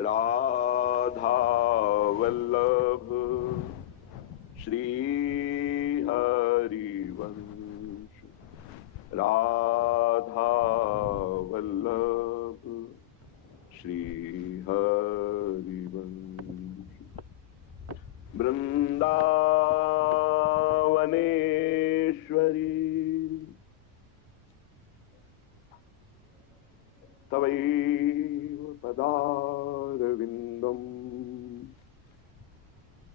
राधा वल्लभ श्री हरिवंश, राधा वल्लभ श्री हरिवंश। वृंदावनेश्वरी तवैव पदारविन्दम्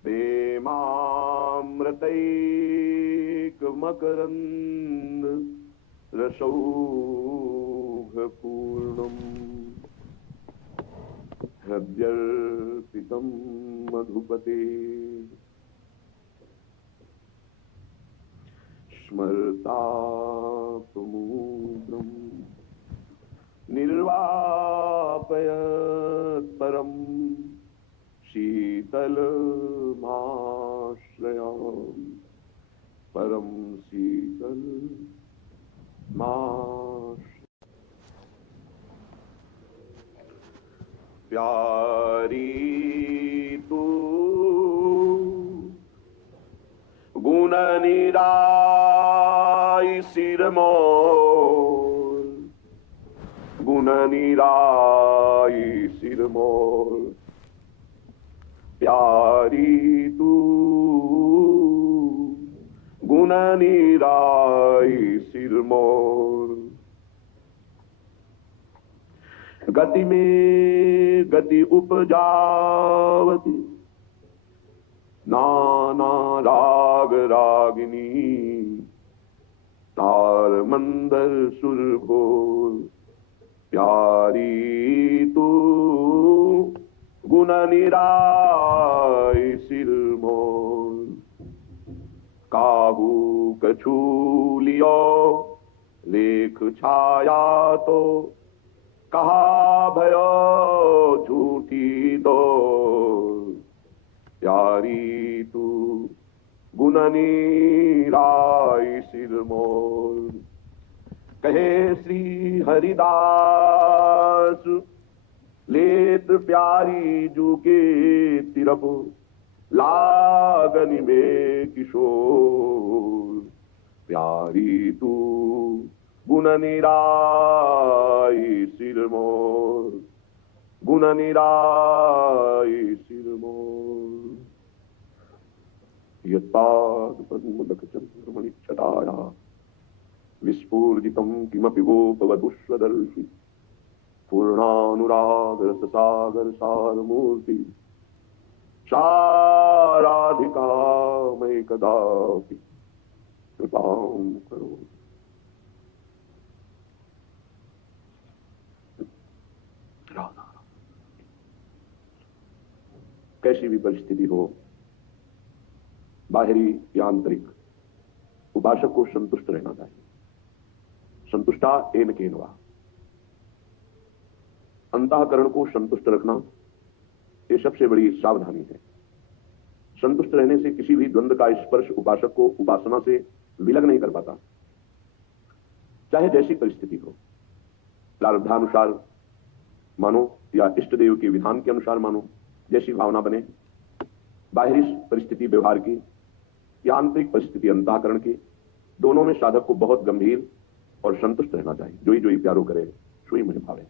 प्रेमामृतैकमकरन्द रसौघपूर्णम् हृद्यर्पितं मधुपते स्मर्तापमूत्रम् निर्वापयत् परं शीतलमाश्रयामि, परं शीतलमाश्रयामि। प्यारी तू गुणनिराय सिरमौर, गुणनिराय सिरमौर। प्यारी तू गुणनिराय सिरमौर। गति में गति उपजावती नाना राग रागिनी, तार मंदर सुर घोर। प्यारी तू गुणनिराय सिरमौर। काहू कछु लियो लेख छाया तो, कहा भयो झूठी दो। प्यारी तू गुणनिराय सिरमौर। कहे श्री हरिदास लेत प्यारी जू के तिरप, लागन में किशोर। प्यारी तू गुणनिराय सिरमौर, गुणनिराय सिरमौर। यत्पाद पद्मलकचन्द्रमणि छटाया विस्फूर्जितं किमपि गोपवधूष्वदर्शि। पूर्णानुराग रससागर सारमूर्ति, शाराधिका मयि कदापि कृपां करोतु। कैसी भी परिस्थिति हो, बाहरी या आंतरिक, उपासक को संतुष्ट रहना चाहिए। संतुष्टा एन केनवा। अंतःकरण को संतुष्ट रखना ये सबसे बड़ी सावधानी है। संतुष्ट रहने से किसी भी द्वंद्व का स्पर्श उपासक को उपासना से विलग नहीं कर पाता, चाहे जैसी परिस्थिति हो। प्रारब्धानुसार मानो या इष्ट देव के विधान के अनुसार मानो, जैसी भावना बने। बाहरी परिस्थिति व्यवहार की या आंतरिक परिस्थिति अंतःकरण की, दोनों में साधक को बहुत गंभीर और संतुष्ट रहना चाहिए। जो ही प्यारो करे सोई मुझे भावे।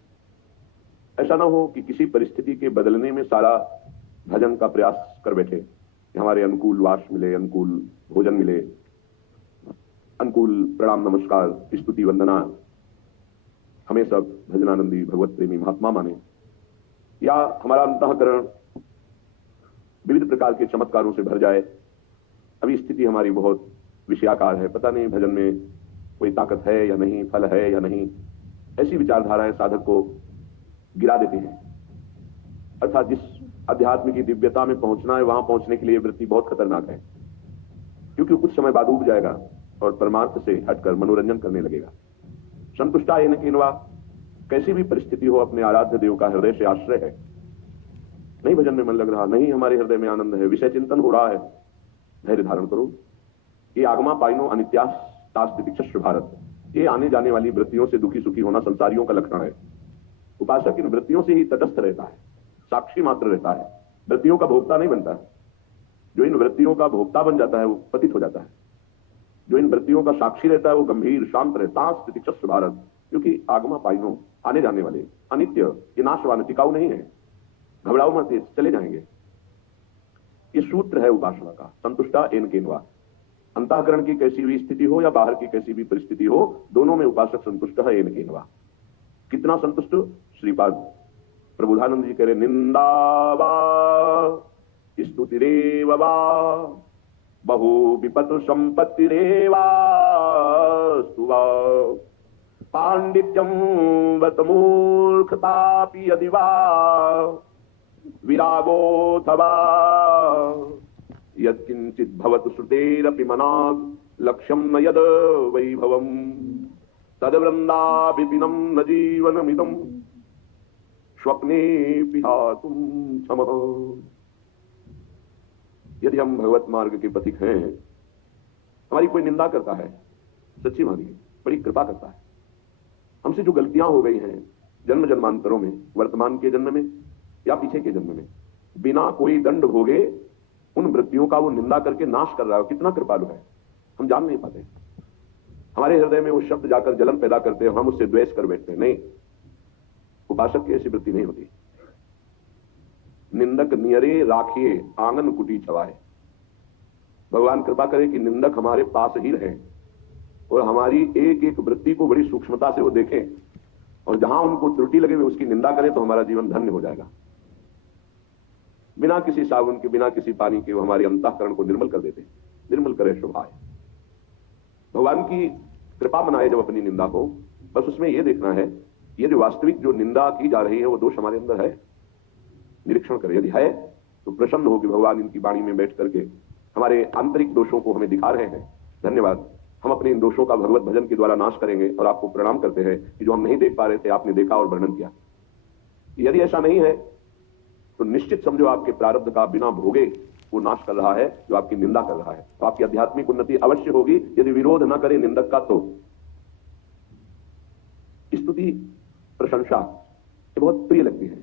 ऐसा ना हो कि किसी परिस्थिति के बदलने में सारा भजन का प्रयास कर बैठे कि हमारे अनुकूल वास मिले, अनुकूल भोजन मिले, अनुकूल प्रणाम नमस्कार स्तुति वंदना, हमें सब भजनानंदी भगवत प्रेमी महात्मा माने, या हमारा अंतःकरण विविध प्रकार के चमत्कारों से भर जाए। अभी स्थिति हमारी बहुत विषयाकार है, पता नहीं भजन में कोई ताकत है या नहीं, फल है या नहीं। ऐसी विचारधाराएं साधक को गिरा देती हैं। अर्थात जिस अध्यात्म की दिव्यता में पहुंचना है, वहां पहुंचने के लिए वृत्ति बहुत खतरनाक है, क्योंकि कुछ समय बाद उब जाएगा और परमार्थ से हटकर मनोरंजन करने लगेगा। संतुष्टा एन केनवा। कैसी भी परिस्थिति हो, अपने आराध्य देव का हृदय से आश्रय है। नहीं भजन में मन लग रहा, नहीं हमारे हृदय में आनंद है, विषय चिंतन हो रहा है, धैर्य धारण करो। ये आगमा पाइनो अनित्यास तास्तितिक्षस्व भारत। ये आने जाने वाली वृत्तियों से दुखी सुखी होना संसारियों का लक्षण है। उपासक इन वृत्तियों से ही तटस्थ रहता है साक्षी मात्र रहता है, वृत्तियों का भोक्ता नहीं बनता। जो इन वृत्तियों का भोक्ता बन जाता है वो पतित हो जाता है। जो इन वृत्तियों का साक्षी रहता है वो गंभीर शांत रहता। स्थितिचस्व भारत, क्योंकि आगमा पाइनो आने जाने वाले अनित्य, ये नाशवान टिकाऊ नहीं है। घबराओ मत, चले जाएंगे। ये सूत्र है उपासना का, संतुष्टा एन केनवा। अंतःकरण की कैसी भी स्थिति हो या बाहर की कैसी भी परिस्थिति हो, दोनों में उपासक संतुष्ट है एन केनवा। कितना संतुष्ट? श्रीपाद प्रबुधानंद जी कह रहे, निंदावा स्तुतिरेवा बहु विपत संपत्तिरेवा स्तुवा पांडित्यम वत मूर्खतापि यदि वा विरागोऽथवा यत्किंचित् भवतु श्रुतेरपि मनात् लक्ष्यं न यद वैभवम् तद्वृंदा विपिनं न जीवनमिदं स्वप्ने विहातुं क्षमः। यदि हम भगवत मार्ग के पथिक हैं, हमारी कोई निंदा करता है, सच्ची मानिए बड़ी कृपा करता है। हमसे जो गलतियां हो गई हैं जन्म जन्मांतरों में, वर्तमान के जन्म में या पीछे के जन्म में, बिना कोई दंड भोगे उन वृत्तियों का वो निंदा करके नाश कर रहा है। कितना कृपालु है, हम जान नहीं पाते। हमारे हृदय में वो शब्द जाकर जलन पैदा करते हैं, हम उससे द्वेष कर बैठते हैं। नहीं, उपासक की ऐसी वृत्ति नहीं होती। निंदक नियरे राखिए आंगन कुटी छवाए। भगवान कृपा करे कि निंदक हमारे पास ही रहे और हमारी एक एक वृत्ति को बड़ी सूक्ष्मता से वो देखें, और जहां उनको त्रुटि लगे वे उसकी निंदा करें, तो हमारा जीवन धन्य हो जाएगा। बिना किसी साबुन के, बिना किसी पानी के वो हमारे अंतःकरण को निर्मल कर देते। निर्मल करे शोभाए। भगवान की कृपा मनाए जब अपनी निंदा को, बस उसमें यह देखना है ये जो वास्तविक जो निंदा की जा रही है वो दोष हमारे अंदर है, निरीक्षण करें। यदि है तो प्रसन्न हो कि भगवान इनकी वाणी में बैठ करके हमारे आंतरिक दोषों को हमें दिखा रहे हैं। धन्यवाद, हम अपने इन दोषों का भगवत भजन के द्वारा नाश करेंगे और आपको प्रणाम करते हैं कि जो हम नहीं देख पा रहे थे आपने देखा और वर्णन किया। यदि ऐसा नहीं है तो निश्चित समझो आपके प्रारब्ध का बिना भोगे वो नाश कर रहा है जो आपकी निंदा कर रहा है। तो आपकी आध्यात्मिक उन्नति अवश्य होगी यदि विरोध न करे निंदक का। तो स्तुति प्रशंसा ये बहुत प्रिय लगती है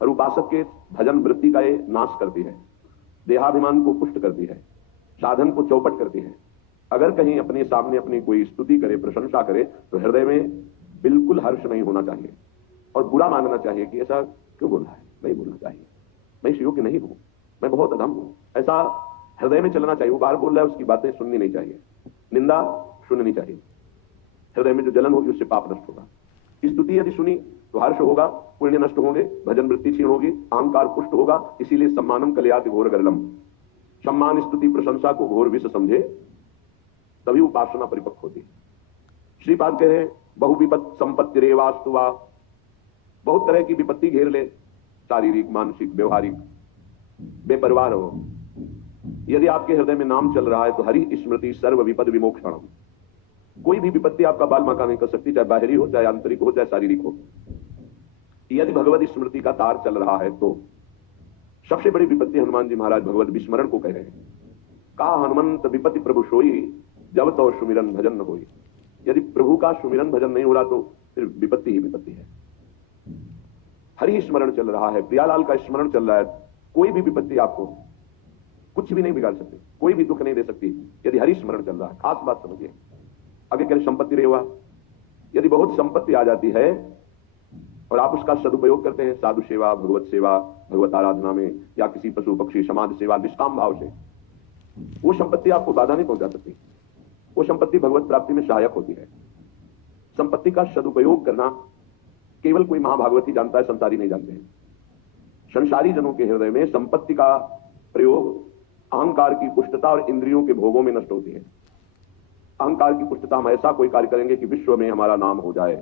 और उपासक के भजन वृत्ति का ये नाश करती है, देहाभिमान को पुष्ट करती है, साधन को चौपट करती है। अगर कहीं अपने सामने अपनी कोई स्तुति करे, प्रशंसा करे, तो हृदय में बिल्कुल हर्ष नहीं होना चाहिए और बुरा मानना चाहिए कि ऐसा क्यों बोल रहा है। नहीं बोलना चाहिए, मैं इस योग्य नहीं हूं, मैं बहुत अधम हूं, ऐसा हृदय में चलना चाहिए। वो बाहर बोल रहा है उसकी बातें सुननी नहीं चाहिए, निंदा सुननी चाहिए। हृदय में जो जलन होगी उससे पाप नष्ट होगा। स्तुति यदि सुनी तो हर्ष होगा, पुण्य नष्ट होंगे, भजन वृत्ति क्षीण होगी, अहंकार पुष्ट होगा। इसीलिए सम्मानम कल्याति घोर गरलम, सम्मान स्तुति प्रशंसा को घोर विष समझे तभी उपासना परिपक्व होती। श्रीपाद कह रहे बहु विपत संपत्ति रेवास्तुवा, बहुत तरह की विपत्ति घेर ले, शारीरिक मानसिक व्यवहारिक, बेपरवाह रहो। यदि आपके हृदय में नाम चल रहा है तो हरि स्मृति सर्व विपद विमोक्षणम। कोई भी विपत्ति आपका बाल मका नहीं कर सकती, चाहे बाहरी हो, चाहे आंतरिक हो, चाहे शारीरिक हो। यदि भगवत स्मृति का तार चल रहा है तो सबसे बड़ी विपत्ति हनुमान जी महाराज भगवत विस्मरण को कह रहे हैं। कहा हनुमंत विपत्ति प्रभु सोई, जब तो सुमिरन भजन न होई। यदि प्रभु का सुमिरन भजन नहीं हो रहा तो फिर विपत्ति ही विपत्ति है। हरि स्मरण चल रहा है, प्रियालाल का स्मरण चल रहा है, कोई भी विपत्ति आपको कुछ भी नहीं बिगाड़ सकती, कोई भी दुख नहीं दे सकती यदि हरि स्मरण चल रहा है। खास बात समझिए। आगे क्या संपत्ति रेवा, यदि बहुत संपत्ति आ जाती है और आप उसका सदुपयोग करते हैं साधु सेवा, भगवत सेवा, भगवत आराधना में या किसी पशु पक्षी समाज सेवा निष्काम भाव से, वो संपत्ति आपको बाधा नहीं पहुंचा सकती। वो संपत्ति भगवत प्राप्ति में सहायक होती है। संपत्ति का सदुपयोग करना केवल कोई महाभागवत ही जानता है, संसारी नहीं जानते हैं। संसारी जनों के हृदय में संपत्ति का प्रयोग अहंकार की पुष्टता और इंद्रियों के भोगों में नष्ट होती है। अहंकार की पुष्टता, हम ऐसा कोई कार्य करेंगे कि विश्व में हमारा नाम हो जाए,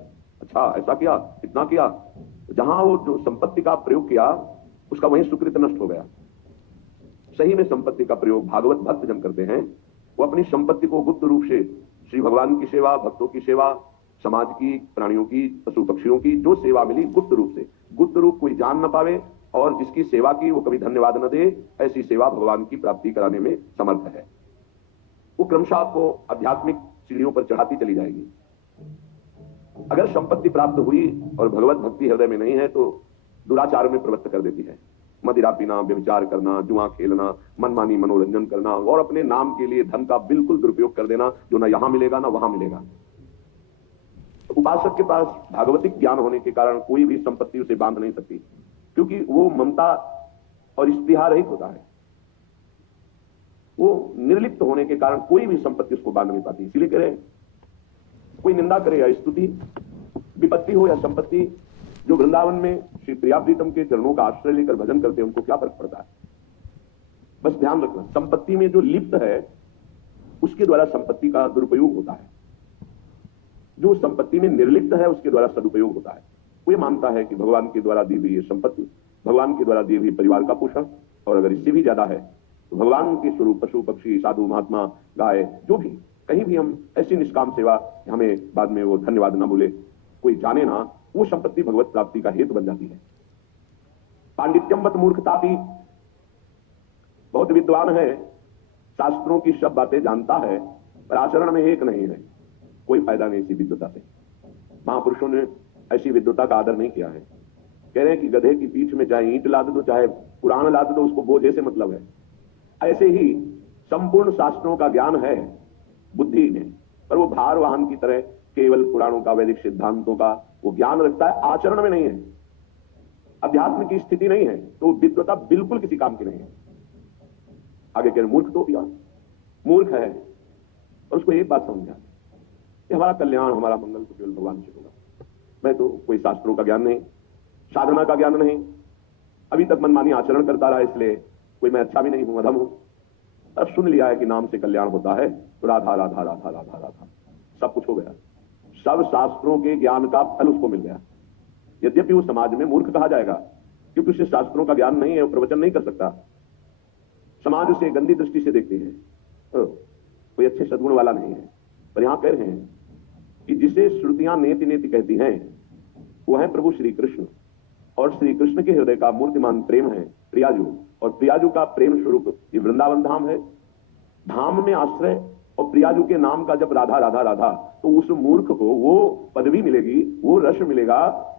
अच्छा ऐसा किया, इतना किया। जहां वो जो संपत्ति का प्रयोग किया उसका वही सुकृत नष्ट हो गया। सही में संपत्ति का प्रयोग भागवत भक्त जन करते हैं, वो अपनी संपत्ति को गुप्त रूप से श्री भगवान की सेवा, भक्तों की सेवा, समाज की, प्राणियों की, पशु पक्षियों की जो सेवा मिली गुप्त रूप से, गुप्त रूप कोई जान न पावे और जिसकी सेवा की वो कभी धन्यवाद न दे, ऐसी सेवा भगवान की प्राप्ति कराने में समर्थ है। वो क्रमशः आपको आध्यात्मिक सीढ़ियों पर चढ़ाती चली जाएगी। अगर संपत्ति प्राप्त हुई और भगवत भक्ति हृदय में नहीं है तो दुराचार में प्रवृत्त कर देती है। मदिरा पीना, व्यभिचार करना, जुआ खेलना, मनमानी मनोरंजन करना और अपने नाम के लिए धन का बिल्कुल दुरुपयोग कर देना, जो ना यहां मिलेगा ना वहां मिलेगा। उपासक के पास भागवतिक ज्ञान होने के कारण कोई भी संपत्ति उसे बांध नहीं सकती, क्योंकि वो ममता और स्पृहा रहित होता है। वो निर्लिप्त होने के कारण कोई भी संपत्ति उसको बांध नहीं पाती। इसलिए कह रहे कोई निंदा करे या स्तुति, विपत्ति हो या संपत्ति, जो वृंदावन में श्री प्रिया प्रीतम के चरणों का आश्रय लेकर भजन करते हैं उनको क्या फर्क पड़ता है। बस ध्यान रखना, संपत्ति में जो लिप्त है उसके द्वारा संपत्ति का दुरुपयोग होता है, जो संपत्ति में निर्लिप्त है उसके द्वारा सदुपयोग होता है। वो मानता है कि भगवान के द्वारा दी हुई ये संपत्ति, भगवान के द्वारा दिए हुए परिवार का पोषण, और अगर इससे भी ज्यादा है तो भगवान के स्वरूप पशु पक्षी साधु महात्मा गाय जो भी कहीं भी हम ऐसी निष्काम सेवा, हमें बाद में वो धन्यवाद ना बोले, कोई जाने ना, वो संपत्ति भगवत प्राप्ति का हेतु बन जाती है। पांडित्यमवत मूर्खतापि, बहुत विद्वान है, शास्त्रों की सब बातें जानता है, पर आचरण में एक नहीं है। कोई फायदा नहीं इसी विद्वता से। महापुरुषों ने ऐसी विद्वता का आदर नहीं किया है। कह रहे हैं कि गधे की पीठ में चाहे ईंट लाद दो चाहे पुराण लाद दो, उसको बोझे से मतलब है। ऐसे ही संपूर्ण शास्त्रों का ज्ञान है बुद्धि में, पर वो भार वाहन की तरह केवल पुराणों का, वैदिक सिद्धांतों का वो ज्ञान रखता है, आचरण में नहीं है, अध्यात्म की स्थिति नहीं है, तो विद्वता बिल्कुल किसी काम की नहीं है। आगे कह मूर्ख तो या मूर्ख है, और उसको एक बात समझा कि हमारा कल्याण, हमारा मंगल तो केवल भगवान से होगा। मैं तो कोई शास्त्रों का ज्ञान नहीं, साधना का ज्ञान नहीं, अभी तक मनमानी आचरण करता रहा, इसलिए कोई मैं अच्छा भी नहीं हूं, अधम हूं। अब सुन लिया है कि नाम से कल्याण होता है, तो राधा राधा राधा राधा राधा सब कुछ हो गया। सब शास्त्रों के ज्ञान का फल उसको मिल गया। यद्यपि वो समाज में मूर्ख कहा जाएगा, क्योंकि उसे शास्त्रों का ज्ञान नहीं है, वो प्रवचन नहीं कर सकता। समाज उसे गंदी दृष्टि से देखती है, कोई अच्छे सद्गुण वाला नहीं है। पर यहां कह रहे हैं कि जिसे श्रुतियां नेति नेति कहती हैं वो है प्रभु श्री कृष्ण, और श्री कृष्ण के हृदय का मूर्तिमान प्रेम है प्रियाजू, और प्रियाजू का प्रेम स्वरूप ये वृंदावन धाम है। धाम में आश्रय और प्रियाजू के नाम का जब राधा राधा राधा, तो उस मूर्ख को वो पदवी मिलेगी, वो रस मिलेगा जो